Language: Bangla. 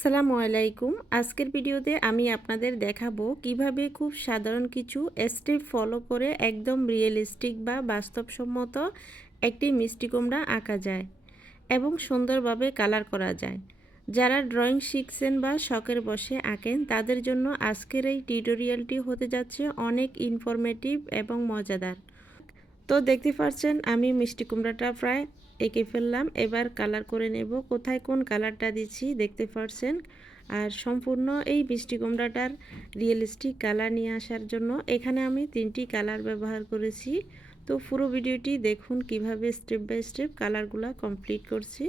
আসসালামু আলাইকুম। আজকের ভিডিওতে আমি আপনাদের দেখাবো কিভাবে খুব সাধারণ কিছু স্টেপ ফলো করে একদম রিয়েলিস্টিক বা বাস্তবসম্মত একটি মিষ্টি কুমড়া আঁকা যায় এবং সুন্দরভাবে কালার করা যায়। যারা ড্রয়িং শিখছেন বা শখের বশে আঁকেন তাদের জন্য আজকের এই টিউটোরিয়ালটি হতে যাচ্ছে অনেক ইনফরমেটিভ এবং মজাদার। তো দেখতে পাচ্ছেন আমি মিষ্টি কুমড়াটা প্রায় এঁকে ফেললাম। এবার কালার করে নেব। কোথায় কোন কালারটা দিচ্ছি দেখতে পাচ্ছেন। আর সম্পূর্ণ এই মিষ্টি কুমড়াটার রিয়েলিস্টিক কালার নিয়ে আসার জন্য এখানে আমি 3টি কালার ব্যবহার করেছি। তো পুরো ভিডিওটি দেখুন কিভাবে স্টেপ বাই স্টেপ কালারগুলো কমপ্লিট করছি।